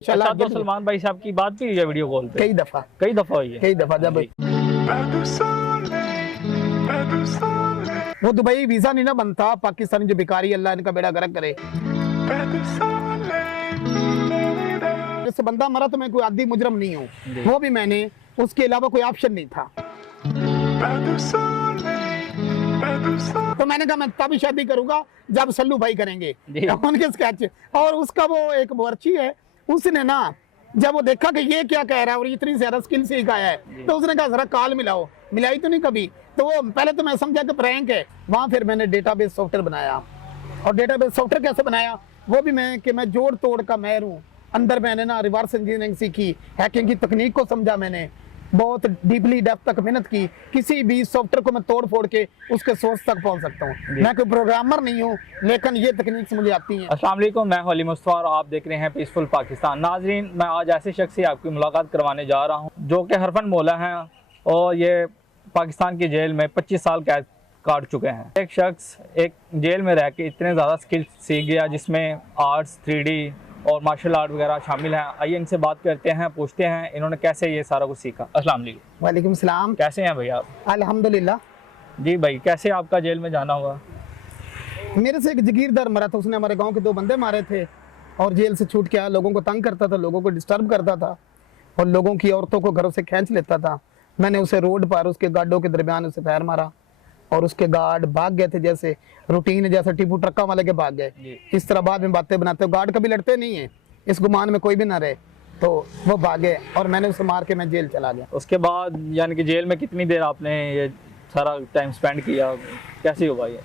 अच्छा, तो सलमान भाई साहब की बात भी हुई है वीडियो कॉल पे? कई दफा हुई है। कई दफा जब वो दुबई वीजा नहीं ना बनता, पाकिस्तानी जो भिखारी, अल्लाह इनका बेड़ा गर्क करे। जैसे बंदा मरा तो मैं कोई आदि मुजरम नहीं हूँ, वो भी मैंने, उसके अलावा कोई ऑप्शन नहीं था। तो मैंने कहा मैं तब शादी करूंगा जब सल्लू भाई करेंगे उनके स्केच। और उसका वो एक वर्ची है, उसने ना जब वो देखा कि ये क्या कह रहा है और इतनी ज्यादा स्किल सीख आया है, तो उसने कहा जरा कॉल मिलाओ। मिलाई तो नहीं कभी, तो वो पहले तो मैं समझा कि प्रैंक है। वहां फिर मैंने डेटाबेस सॉफ्टवेयर बनाया। और डेटाबेस सॉफ्टवेयर कैसे बनाया वो भी मैं, कि मैं जोड़ तोड़ का मैं हूँ। अंदर मैंने ना रिवर्स इंजीनियरिंग सीखी, हैकिंग की तकनीक को समझा, मैंने बहुत डीपली डेप्थ तक मेहनत की। किसी भी सॉफ्टवेयर को मैं तोड़ फोड़ के उसके सोर्स तक पहुंच सकता हूँ। मैं कोई प्रोग्रामर नहीं हूँ, लेकिन ये तकनीक मुझे आती है। अस्सलाम वालेकुम, मैं अली मुस्तफा और आप देख रहे हैं पीसफुल पाकिस्तान। नाजरीन, मैं आज ऐसे शख्स से आपकी मुलाकात करवाने जा रहा हूँ जो कि हरफन मौला हैं और ये पाकिस्तान की जेल में 25 साल कैद काट चुके हैं। एक शख्स एक जेल में रह के इतने ज़्यादा स्किल सीख गया, जिसमें आर्ट्स, 3D और मार्शल आर्ट वगैरह शामिल हैं। आइए इनसे बात करते हैं, पूछते हैं इन्होंने कैसे ये सारा कुछ सीखा। अस्सलाम वालेकुम। वालेकुम सलाम। कैसे हैं भैया आप? अल्हम्दुलिल्लाह। जी भाई, कैसे आपका जेल में जाना हुआ? मेरे से एक जगीरदार मरा था, उसने हमारे गांव के 2 बंदे मारे थे और जेल से छूट के आया। लोगों को तंग करता था, लोगों को डिस्टर्ब करता था और लोगों की औरतों को घरों से खींच लेता था। मैंने उसे रोड पर उसके गार्डों के दरमियान उसे फायर मारा और उसके गार्ड भाग गए थे, जैसे रूटीन जैसे टीपू ट्रक्का वाले के भाग गए। इस तरह बाद में बातें बनाते हो, गार्ड कभी लड़ते नहीं है, इस गुमान में कोई भी ना रहे। तो वो भागे और मैंने उसे मार के मैं जेल चला गया। उसके बाद यानी कि जेल में कितनी देर आपने ये सारा टाइम स्पेंड किया, कैसे हुआ ये?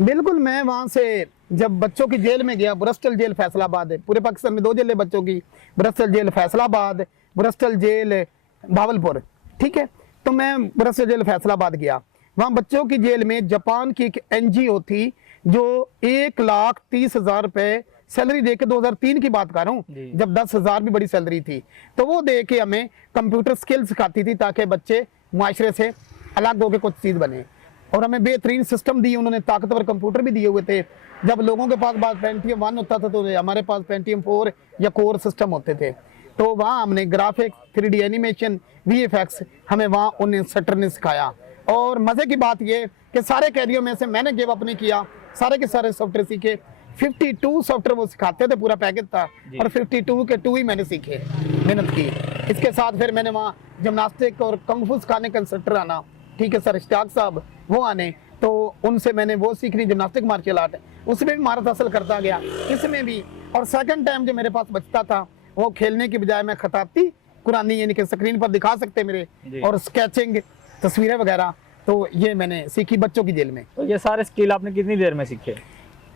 बिल्कुल, मैं वहाँ से जब बच्चों की जेल में गया, ब्रस्टल जेल फैसलाबाद है, पूरे पाकिस्तान में 2 जेलें बच्चों की, ब्रस्टल जेल फैसलाबाद, ब्रस्टल जेल भावलपुर, ठीक है। तो मैं ब्रस्टल जेल फैसलाबाद गया। वहाँ बच्चों की जेल में जापान की एक NGO थी जो 1,30,000 रुपए सैलरी दे के, 2003 की बात कर रहा हूँ, जब 10,000 भी बड़ी सैलरी थी। तो वो दे के हमें कंप्यूटर स्किल सिखाती थी ताकि बच्चे मुआशरे से अलग होकर कुछ चीज़ बने। और हमें बेहतरीन सिस्टम दिए उन्होंने, ताकतवर कंप्यूटर भी दिए हुए थे। जब लोगों के पास Pentium 1 होता था तो हमारे पास Pentium 4 या कोर सिस्टम होते थे। तो वहाँ हमने ग्राफिक, 3D एनिमेशन, VFX हमें वहाँ उन इंस्ट्रक्टर ने सिखाया। और मज़े की बात ये कि सारे कैदियों में से मैंने गिव अप नहीं किया, सारे के सारे सॉफ्टवेयर सीखे। 52 सॉफ्टवेयर वो सिखाते थे, पूरा पैकेज था, और 52 के 2 ही मैंने सीखे, मेहनत की। इसके साथ फिर मैंने वहाँ जिमनास्टिक और कंगफू सिखाने का इंस्ट्रक्टर आना, ठीक है सर इश्तियाक साहब, वो आने, तो उनसे मैंने वो सीखनी, जिमनास्टिक मार्शल आर्ट, उसमें भी महारत हासिल करता गया, इसमें भी। और सेकंड टाइम जो मेरे पास बचता था वो खेलने की बजाय मैं खताबती कुरानी, यानी कि स्क्रीन पर दिखा सकते मेरे, और स्केचिंग, तस्वीरें वगैरह, तो ये मैंने सीखी बच्चों की जेल में। तो ये सारे स्किल आपने कितनी देर में सीखे?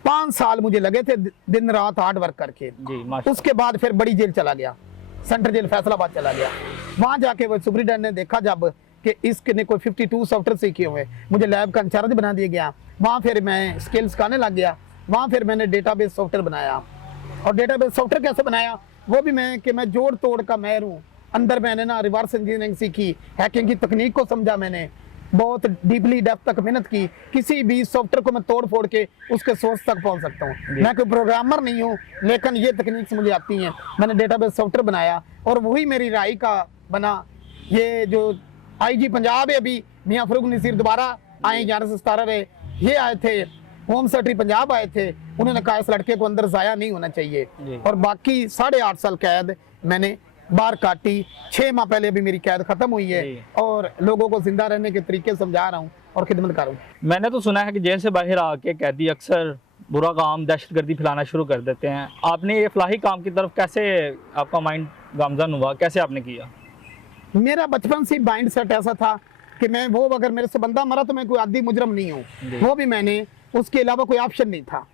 5 साल मुझे लगे थे, दिन रात हार्ड वर्क करके जी। उसके बाद फिर बड़ी जेल चला गया, सेंट्रल जेल फैसलाबाद चला गया। वहां जाके वो सुपरिटेंडेंट ने देखा जब कि इसने कोई 52 सॉफ्टवेयर सीखे हुए, मुझे लैब का इंचार्ज बना दिया गया। वहाँ फिर मैं स्किल सिखाने लग गया। वहाँ फिर मैंने डेटाबेस सॉफ्टवेयर बनाया। और डेटाबेस सॉफ्टवेयर कैसे बनाया वो भी मैं, कि मैं जोड़ तोड़ का मैं हूँ। अंदर मैंने ना रिवर्स इंजीनियरिंग सीखी, हैकिंग की तकनीक को समझा, मैंने बहुत डीपली डेप्थ तक मेहनत की। किसी भी सॉफ्टवेयर को मैं तोड़ फोड़ के उसके सोर्स तक पहुंच सकता हूँ। मैं कोई प्रोग्रामर नहीं हूँ, लेकिन ये तकनीक मुझे आती है। मैंने डेटाबेस सॉफ्टवेयर बनाया और वही मेरी राय का बना। ये जो IG पंजाब है अभी, मियाँ फरूक नसीर दोबारा आए, 11 से 17 रहे, ये आए थे, होम सेक्रेटरी पंजाब आए थे, उन्होंने कहा इस लड़के को अंदर जाया नहीं होना चाहिए। और बाकी 8.5 साल कैद मैंने बाहर काटी। 6 माह पहले अभी मेरी कैद खत्म हुई है और लोगों को जिंदा रहने के तरीके समझा रहा हूँ और खिदमत कर रहा हूँ। मैंने तो सुना है कि जेल से बाहर आके कैदी अक्सर बुरा काम, दहशतगर्दी फैलाना शुरू कर देते हैं। आपने ये फलाही काम की तरफ कैसे आपका माइंड गामजन हुआ, कैसे आपने किया? मेरा बचपन से माइंड सेट ऐसा था कि मैं वो, अगर मेरे से बंदा मरा तो मैं कोई आदि मुजरम नहीं हूँ, वो भी मैंने, उसके अलावा कोई ऑप्शन नहीं था,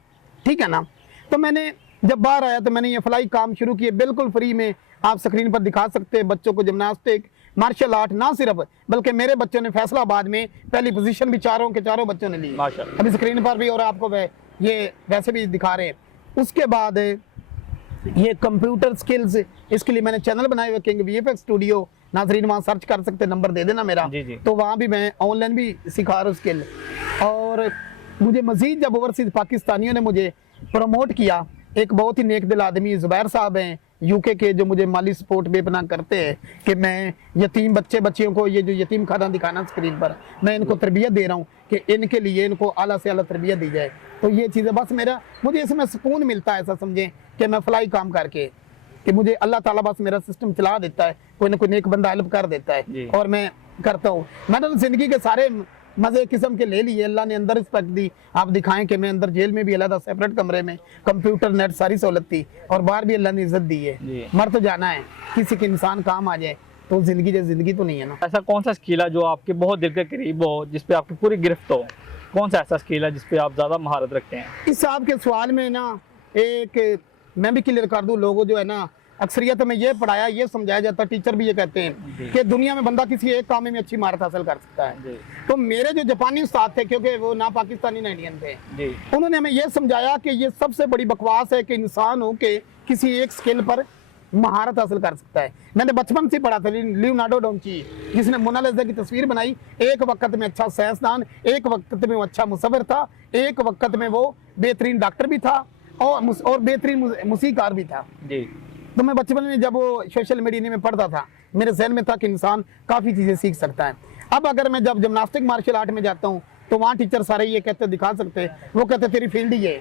ठीक है ना। तो मैंने जब बाहर आया तो मैंने ये फलाई काम शुरू किए, बिल्कुल फ्री में। आप स्क्रीन पर दिखा सकते हैं बच्चों को जिमनास्टिक, मार्शल आर्ट, ना सिर्फ बल्कि मेरे बच्चों ने फैसलाबाद में पहली पोजीशन भी चारों के चारों बच्चों ने ली, अभी स्क्रीन पर भी, और आपको ये वैसे भी दिखा रहे हैं। उसके बाद ये कंप्यूटर स्किल्स, इसके लिए मैंने चैनल बनाए हुए, किंग VFX स्टूडियो, नाजरीन वहाँ सर्च कर सकते, नंबर दे देना मेरा। तो वहाँ भी मैं ऑनलाइन भी सिखा रहा हूँ स्किल। और मुझे मजीद जब ओवरसीज पाकिस्तानियों ने मुझे प्रमोट किया, एक बहुत ही नेक दिल आदमी ज़ुबैर साहब हैं, यूके के जो मुझे माली सपोर्ट बेपना करते हैं कि मैं यतीम बच्चियों को ये जो यतीम खाना दिखाना स्क्रीन पर, मैं इनको तरबियत दे रहा हूँ कि इनके लिए इनको आला से आला तरबियत दी जाए। तो ये चीज़ें बस मुझे इसमें सुकून मिलता है, ऐसा समझें कि मैं फलाई काम करके कि मुझे अल्लाह ताला बस मेरा सिस्टम चला देता है, कोई ना कोई नेक बंदा हेल्प कर देता है और मैं करता हूँ। मैंने तो जिंदगी के सारे मजे किस्म के ले लिए, अल्लाह ने अंदर रिस्पेक्ट दी। आप दिखाएं कि मैं अंदर जेल में भी अलग सेपरेट कमरे में कंप्यूटर नेट सारी सहूलत थी और बाहर भी अल्लाह ने इज्जत दी है। मर तो जाना है, किसी के इंसान काम आ जाए तो जिंदगी जैसी जिंदगी तो नहीं है ना। ऐसा कौन सा स्किल है जो आपके बहुत दिल के करीब हो, जिस पे आपकी पूरी गिरफ्त हो? कौन सा ऐसा स्किल है जिस पे आप ज़्यादा महारत रखते हैं? इस आपके सवाल में ना एक मैं भी क्लियर कर दूं, लोगों जो है ना अक्सरियत में ये पढ़ाया ये समझाया जाता है, टीचर भी ये कहते हैं कि दुनिया में बंदा किसी एक काम में अच्छी महारत हासिल कर सकता है। तो मेरे जो जापानी उस्ताद थे, क्योंकि वो ना पाकिस्तानी ना इंडियन थे, उन्होंने हमें ये समझाया कि ये सबसे बड़ी बकवास है कि इंसान हो के किसी एक स्किल पर महारत हासिल कर सकता है। मैंने बचपन से पढ़ा था लियोनार्डो डोंची, जिसने मोनालिसा की तस्वीर बनाई, एक वक्त में अच्छा साइंसदान, एक वक्त में वो अच्छा मुसव्विर था, एक वक्त में वो बेहतरीन डॉक्टर भी था और बेहतरीन मूसीकार भी था। तो मैं बचपन में जब वो सोशल मीडिया में पढ़ता था, मेरे जहन में था कि इंसान काफ़ी चीज़ें सीख सकता है। अब अगर मैं जब जिम्नास्टिक मार्शल आर्ट में जाता हूँ तो वहाँ टीचर सारे ये कहते दिखा सकते हैं, वो कहते तेरी फील्ड ही है।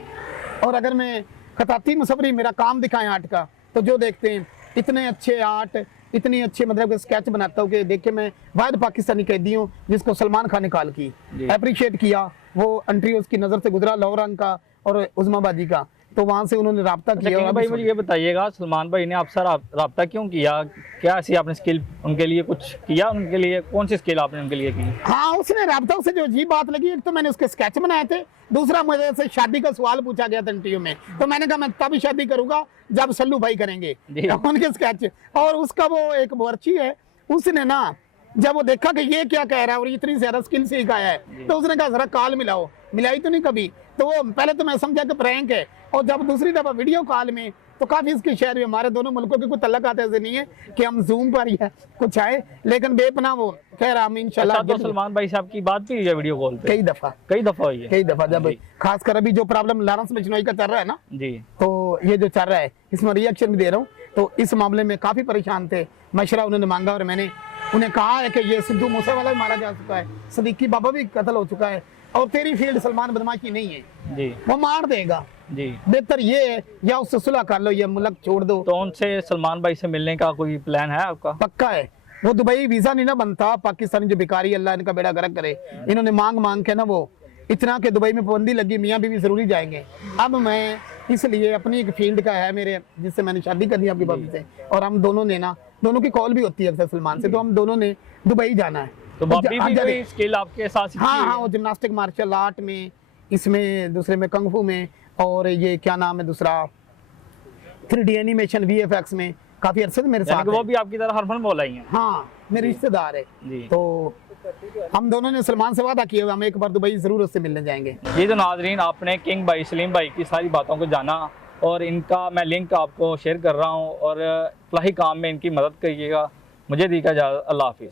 और अगर मैं खताती मुसव्वरी मेरा काम दिखाएं आर्ट का, तो जो देखते हैं इतने अच्छे आर्ट, इतनी अच्छे मतलब स्केच बनाता हूँ कि देखे मैं वाहिद पाकिस्तानी कैदी हूँ जिसको सलमान खान ने कॉल की, अप्रिशिएट किया। वो एंट्री की नज़र से गुजरा लाहौर का और उस्माबादी का, तो वहाँ से उन्होंने राब्ता किया। और भाई मुझे ये बताइएगा, सलमान भाई ने आपसे राब्ता क्यों किया? क्या ऐसी आपने स्किल उनके लिए कुछ किया? उनके लिए कौन सी स्किल आपने उनके लिए की? हाँ, उसने राब्ता से जो अजीब बात लगी, एक तो मैंने उसके स्केच बनाए थे, दूसरा मुझे से शादी का सवाल पूछा गया था इंटरव्यू में, तो मैंने कहा मैं तभी शादी करूंगा जब सल्लू भाई करेंगे उनके स्केच। और उसका वो एक बर्ची है, उसने ना जब वो देखा कि ये क्या कह रहा है और इतनी ज्यादा स्किल सीख आया है, तो उसने कहा जरा कॉल मिलाओ, मिलाई तो नहीं कभी। तो वो पहले तो मैं समझा कि प्रैंक है, और जब दूसरी दफा वीडियो कॉल में तो काफी इसके शहर में हमारे दोनों मुल्कों के कुछ तल्लुकात ऐसे नहीं है कि हम जूम पर या कुछ आए, लेकिन बेपना वो खैर हम इंशाल्लाह। तो सलमान भाई साहब की बात भी हुई है वीडियो कॉल पे? कई दफा हुई है, कई दफा। जब खासकर अभी जो प्रॉब्लम लॉरेंस बिश्नोई का चल रहा है ना जी, तो ये जो चल रहा है इसमें रिएक्शन भी दे रहा हूँ। तो इस मामले में काफी परेशान थे, मशवरा उन्होंने मांगा और मैंने उन्हें कहा है कि ये सिद्धू मूसेवाला भी मारा जा चुका है, सदीकी बाबा भी कत्ल हो चुका है, और तेरी फील्ड सलमान बदमाशी नहीं है जी, वो मार देगा जी। बेहतर ये है या उससे सुलह कर लो या मुल्क छोड़ दो। तो उनसे सलमान भाई से मिलने का कोई प्लान है आपका? पक्का है। वो दुबई वीजा नहीं ना बनता, पाकिस्तानी जो भिखारी, अल्लाह इनका बेड़ा गर्क करे, इन्होंने मांग के ना वो इतना के दुबई में पाबंदी लगी, मियाँ बीवी जरूरी जाएंगे। अब मैं इसलिए अपनी एक फील्ड का है मेरे, जिससे मैंने शादी कर दी आपकी भाभी से, और हम दोनों ने ना, दोनों की कॉल भी होती है अक्सर सलमान से, तो हम दोनों ने दुबई जाना है। तो भाभी भी कोई स्किल आपके साथ? हाँ, वो जिम्नास्टिक मार्शल आर्ट में, इसमें दूसरे में कंग फू में, और ये क्या नाम है दूसरा 3D एनिमेशन VFX में काफी अरसे से मेरे साथ। वो भी आपकी तरह हरफन मौला ही है? हाँ, मेरे रिश्तेदार है जी। तो हम दोनों ने सलमान से वादा किया, हम एक बार दुबई जरूर उससे मिलने जाएंगे। ये तो नाजरीन, आपने किंग भाई सलीम भाई की सारी बातों को जाना, और इनका मैं लिंक आपको शेयर कर रहा हूँ, और फलाही काम में इनकी मदद करिएगा। मुझे दी का इजाज़त, अल्लाह हाफिज़।